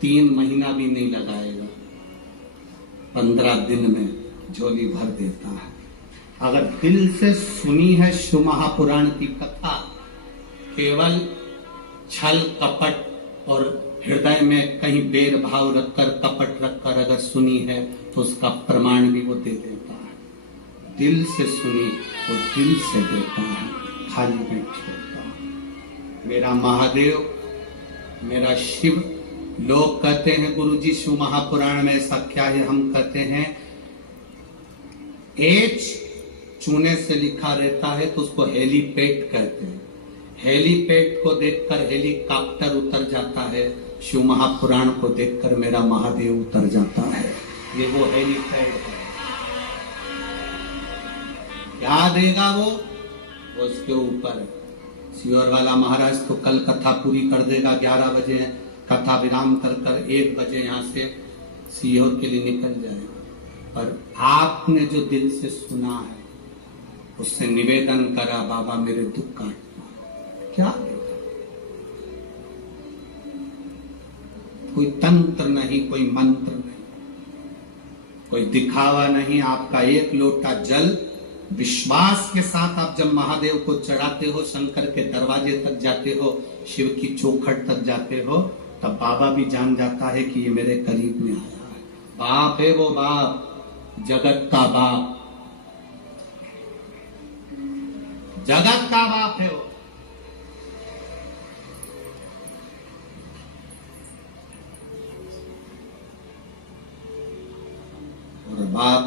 3 महीना भी नहीं लगाएगा, 15 दिन में झोली भर देता है। अगर दिल से सुनी है शिव महापुराण की कथा, केवल छल कपट और हृदय में कहीं बेर भाव रखकर, कपट रखकर अगर सुनी है तो उसका प्रमाण भी वो दे देता है। दिल से सुनी वो दिल से देता है, खाली नहीं छोड़ता। मेरा महादेव, मेरा शिव, लोग कहते हैं गुरुजी शिव महापुराण में ऐसा क्या है? हम कहते हैं एच चूने से लिखा रहता है तो उसको हेलीपैड कहते हैं। हेलीपैड को देखकर हेलीकॉप्टर उतर जाता है, शिव महापुराण को देखकर मेरा महादेव उतर जाता है। ये वो हेलीपैड है। क्या देगा वो उसके ऊपर है। सियोर वाला महाराज तो कल कथा पूरी कर देगा, 11 बजे कथा विराम कर 1 बजे यहाँ से सियोर के लिए निकल जाएगा। पर आपने जो दिल से सुना है उससे निवेदन करा, बाबा मेरे दुख काटना, क्या देगा? कोई तंत्र नहीं, कोई मंत्र नहीं, कोई दिखावा नहीं। आपका 1 लोटा जल विश्वास के साथ आप जब महादेव को चढ़ाते हो, शंकर के दरवाजे तक जाते हो, शिव की चौखट तक जाते हो, तब बाबा भी जान जाता है कि ये मेरे करीब में आया है। बाप है वो, बाप, जगत का बाप, जगत का बाप है वो। और बाप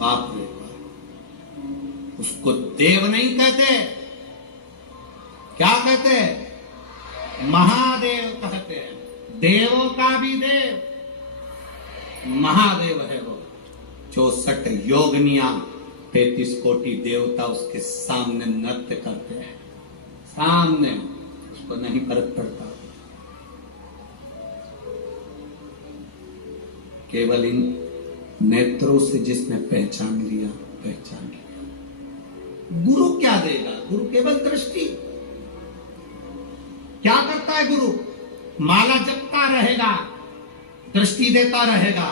बाप है, उसको देव नहीं कहते, क्या कहते? महादेव कहते हैं। देवों का भी देव महादेव है वो। 64 योगनिया, 33 कोटि देवता उसके सामने नृत्य करते हैं, सामने, उसको नहीं फर्क पड़ता। केवल इन नेत्रों से जिसने पहचान लिया, पहचान लिया। गुरु क्या देगा? गुरु केवल दृष्टि। क्या करता है गुरु? माला जपता रहेगा, दृष्टि देता रहेगा,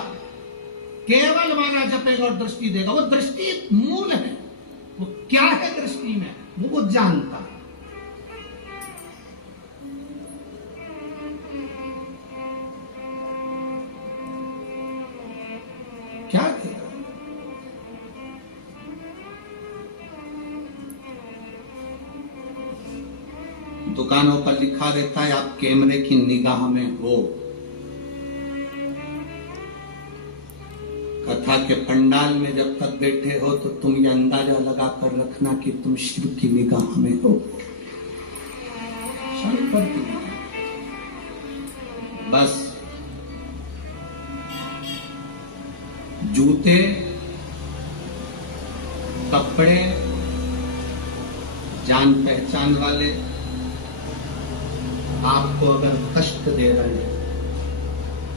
केवल माला जपेगा और दृष्टि देगा। वो दृष्टि मूल है, वो क्या है दृष्टि में वो जानता है। क्या देगा? दुकानों पर लिखा रहता है आप कैमरे की निगाह में हो। कथा के पंडाल में जब तक बैठे हो तो तुम ये अंदाजा लगा कर रखना कि तुम शिव की निगाह में हो। बस जूते, कपड़े, जान पहचान वाले आपको अगर कष्ट दे रहे हैं,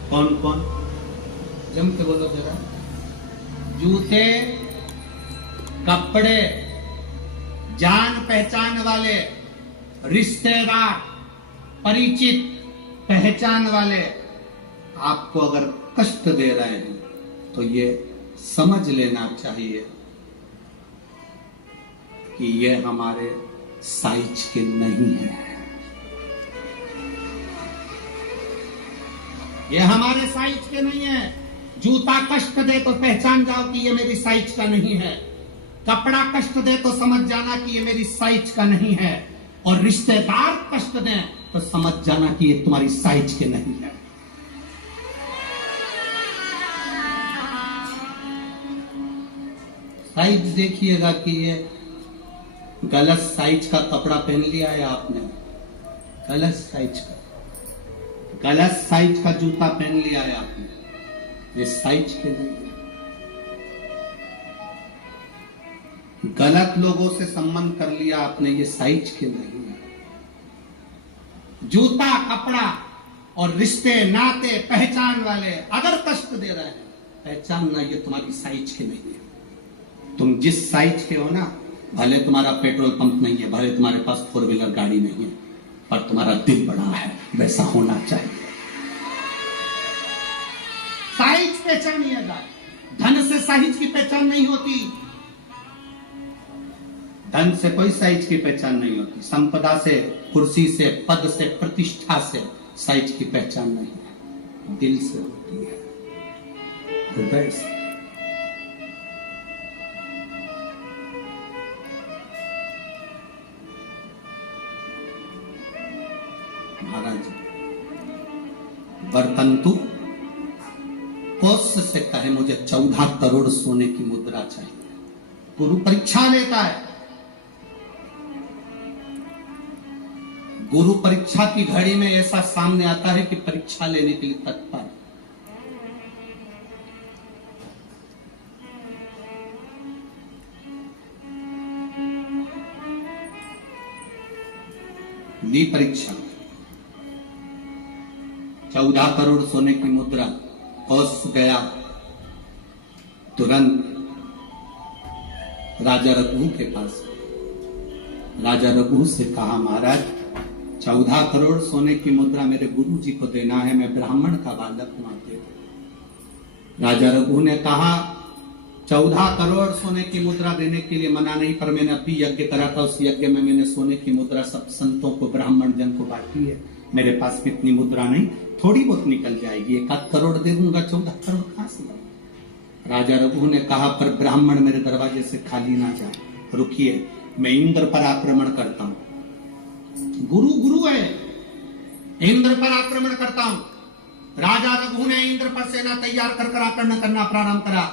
कौन कौन? जम के बोलो जरा। जूते, कपड़े, जान पहचान वाले, रिश्तेदार, परिचित, पहचान वाले आपको अगर कष्ट दे रहे हैं तो ये समझ लेना चाहिए कि ये हमारे साइज के नहीं है। ये हमारे साइज के नहीं है। जूता कष्ट दे तो पहचान जाओ कि ये मेरी साइज का नहीं है। कपड़ा कष्ट दे तो समझ जाना कि ये मेरी साइज का नहीं है। और रिश्तेदार कष्ट दें तो समझ जाना कि ये तुम्हारी साइज के नहीं है। साइज देखिएगा कि ये गलत साइज का कपड़ा पहन लिया है आपने, गलत साइज का, गलत साइज का जूता पहन लिया है आपने, ये साइज के नहीं है। गलत लोगों से संबंध कर लिया आपने, ये साइज के नहीं है। जूता, कपड़ा और रिश्ते, नाते, पहचान वाले अगर कष्ट दे रहे हैं, पहचानना ये तुम्हारी साइज के नहीं है। तुम जिस साइज के हो ना, भले तुम्हारा पेट्रोल पंप नहीं है, भले तुम्हारे पास 4 व्हीलर गाड़ी नहीं है, पर तुम्हारा दिल बड़ा है, वैसा होना चाहिए। पहचानिएगा। धन से साइज की पहचान नहीं होती, धन से कोई साइज की पहचान नहीं होती, संपदा से, कुर्सी से, पद से, प्रतिष्ठा से साइज की पहचान नहीं है, दिल से होती है, हृदय से। महाराज बर्तंतु कोष से कहे मुझे 14 करोड़ सोने की मुद्रा चाहिए। गुरु परीक्षा लेता है, गुरु परीक्षा की घड़ी में ऐसा सामने आता है कि परीक्षा लेने के लिए तत्पर। ली परीक्षा, 14 करोड़ सोने की मुद्रा, कोष गया, तुरंत राजा रघु के पास। राजा रघु से कहा महाराज 14 करोड़ सोने की मुद्रा मेरे गुरु जी को देना है, मैं ब्राह्मण का बालक हूं, दे दो। राजा रघु ने कहा 14 करोड़ सोने की मुद्रा देने के लिए मना नहीं, पर मैंने अभी यज्ञ करा था, उस यज्ञ में मैंने सोने की मुद्रा सब संतों को, ब्राह्मण जन को बांटी है। मेरे पास कितनी मुद्रा नहीं, थोड़ी बहुत निकल जाएगी, 1 करोड़ दे दूंगा, 14 करोड़ कहां से लाऊं? राजा रघु ने कहा पर ब्राह्मण मेरे दरवाजे से खाली ना जाए, रुकिए, मैं इंद्र पर आक्रमण करता हूं। गुरु गुरु है, इंद्र पर आक्रमण करता हूं। राजा रघु ने इंद्र पर सेना तैयार कर आक्रमण करना प्रारंभ करा।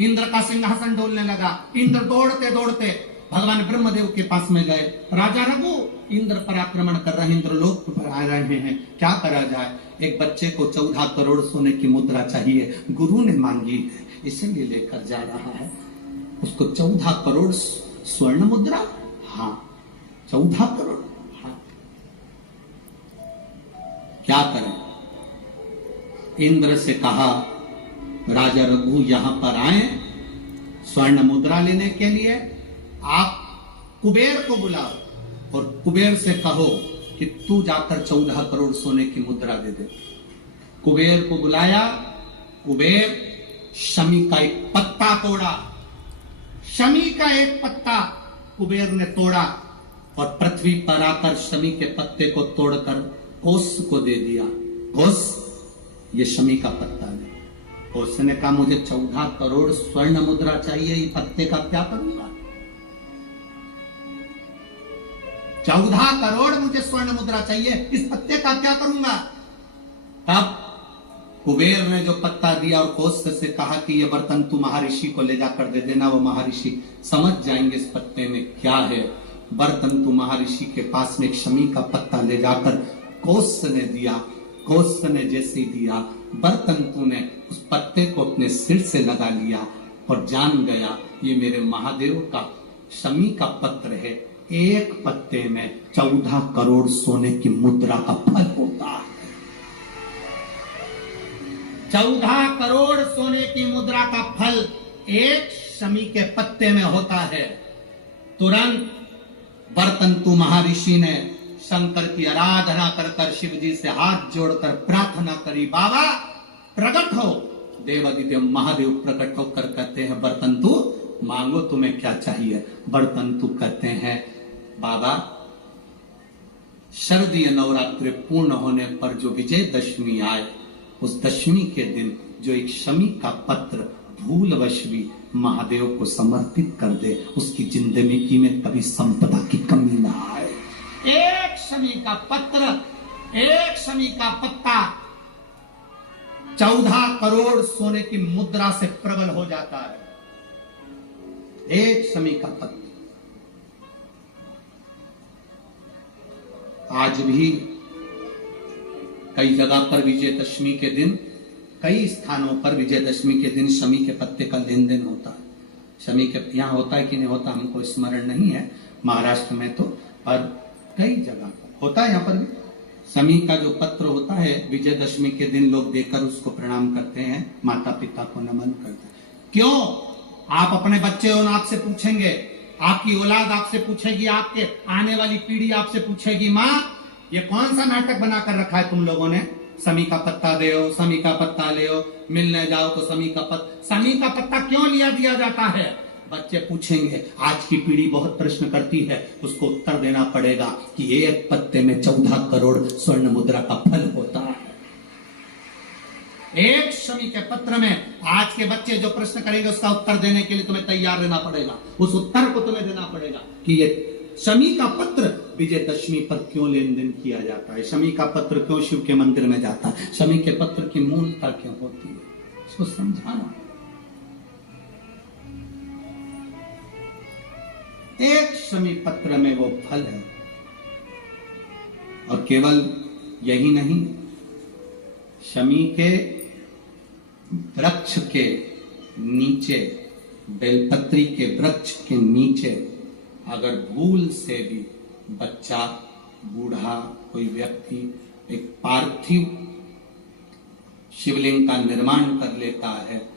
इंद्र का सिंहासन डोलने लगा। इंद्र दौड़ते दौड़ते भगवान ब्रह्मदेव के पास में गए। राजा रघु इंद्र पर आक्रमण कर रहे हैं, इंद्र लोक पर आ रहे हैं, क्या करा जाए? एक बच्चे को 14 करोड़ सोने की मुद्रा चाहिए, गुरु ने मांगी है, इसीलिए लेकर जा रहा है। उसको 14 करोड़ स्वर्ण मुद्रा, हाँ 14 करोड़, हाँ क्या करें? इंद्र से कहा राजा रघु यहां पर आए स्वर्ण मुद्रा लेने के लिए, आप कुबेर को बुलाओ और कुबेर से कहो कि तू जाकर 14 करोड़ सोने की मुद्रा दे दे। कुबेर को बुलाया, कुबेर शमी का एक पत्ता तोड़ा, शमी का एक पत्ता कुबेर ने तोड़ा और पृथ्वी पर आकर शमी के पत्ते को तोड़कर कोस को दे दिया। कोस, ये शमी का पत्ता है। उसने कहा मुझे 14 करोड़ स्वर्ण मुद्रा चाहिए, ये पत्ते का क्या करूंगा? 14 करोड़ मुझे स्वर्ण मुद्रा चाहिए, इस पत्ते का क्या करूंगा? तब कुबेर ने जो पत्ता दिया और कोस से कहा कि ये बर्तन तू महर्षि को ले जाकर दे देना, वो महर्षि समझ जाएंगे इस पत्ते में क्या है। बर्तन तू महर्षि के पास में एक शमी का पत्ता ले जाकर कोस ने दिया। कोस ने जैसे ही दिया, बर्तंतु ने उस पत्ते को अपने सिर से लगा लिया और जान गया ये मेरे महादेव का शमी का पत्र है। एक पत्ते में 14 करोड़ सोने की मुद्रा का फल होता है। 14 करोड़ सोने की मुद्रा का फल एक शमी के पत्ते में होता है। तुरंत बर्तंतु महर्षि ने शंकर की आराधना कर शिव जी से हाथ जोड़कर प्रार्थना करी, बाबा प्रकट हो। देवादिदेव महादेव प्रकट होकर कहते हैं बर्तंतु मांगो तुम्हें क्या चाहिए? बर्तंतु कहते हैं बाबा शरदीय नवरात्रि पूर्ण होने पर जो विजयदशमी आए, उस दशमी के दिन जो एक शमी का पत्र भूलवश भी महादेव को समर्पित कर दे, उसकी जिंदगी में कभी संपदा की कमी ना आए। एक शमी का पत्र, एक शमी का पत्ता 14 करोड़ सोने की मुद्रा से प्रबल हो जाता है। एक शमी का पत्र। आज भी कई जगह पर विजयदशमी के दिन, कई स्थानों पर विजयदशमी के दिन शमी के पत्ते का लेन देन होता है। शमी के यहाँ होता है कि नहीं होता हमको स्मरण नहीं है, महाराष्ट्र में तो, और कई जगह पर होता है। यहाँ पर भी शमी का जो पत्र होता है विजयदशमी के दिन लोग देकर उसको प्रणाम करते हैं, माता पिता को नमन करते हैं। क्यों? आप अपने बच्चे और आपसे पूछेंगे, आपकी औलाद आपसे पूछेगी, आपके आने वाली पीढ़ी आपसे पूछेगी, माँ ये कौन सा नाटक बनाकर रखा है तुम लोगों ने? समी का पत्ता दे, समी का पत्ता ले, मिलने जाओ तो समी का पत्ता क्यों लिया दिया जाता है? बच्चे पूछेंगे, आज की पीढ़ी बहुत प्रश्न करती है, उसको उत्तर देना पड़ेगा कि एक पत्ते में 14 करोड़ स्वर्ण मुद्रा का फल होता है। एक शमी के पत्र में आज के बच्चे जो प्रश्न करेंगे उसका उत्तर देने के लिए तुम्हें तैयार रहना पड़ेगा। उस उत्तर को तुम्हें देना पड़ेगा कि ये शमी का पत्र विजयदशमी पर क्यों लेन देन किया जाता है, शमी का पत्र क्यों शिव के मंदिर में जाता है, शमी के पत्र की मूलता क्यों होती है, इसको समझाना। एक शमी पत्र में वो फल है। और केवल यही नहीं, शमी के वृक्ष के नीचे, बेलपत्री के वृक्ष के नीचे अगर भूल से भी बच्चा, बूढ़ा, कोई व्यक्ति एक पार्थिव शिवलिंग का निर्माण कर लेता है,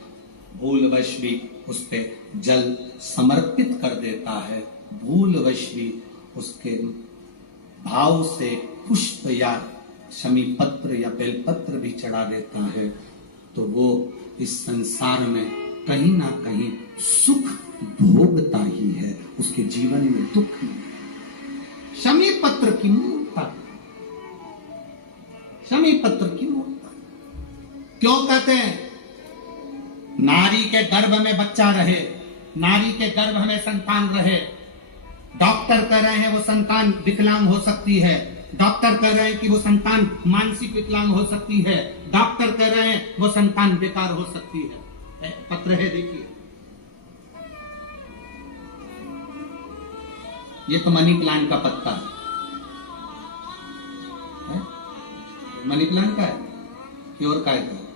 भूलवश भी उस पे जल समर्पित कर देता है, भूलवश भी उसके भाव से पुष्प या शमी पत्र या बेलपत्र भी चढ़ा देता है, तो वो इस संसार में कहीं ना कहीं सुख भोगता ही है, उसके जीवन में दुख नहीं। शमी पत्र की मूर्ता, शमी पत्र की मूर्ता क्यों कहते हैं? नारी के गर्भ में बच्चा रहे, नारी के गर्भ में संतान रहे। डॉक्टर कह रहे हैं वो संतान विकलांग हो सकती है, डॉक्टर कह रहे हैं कि वो संतान मानसिक विकलांग हो सकती है, डॉक्टर कह रहे हैं वो संतान बेकार हो सकती है। पत्र है, देखिए, ये तो मनी प्लांट का पत्ता है? मनी प्लांट का है कि और का है?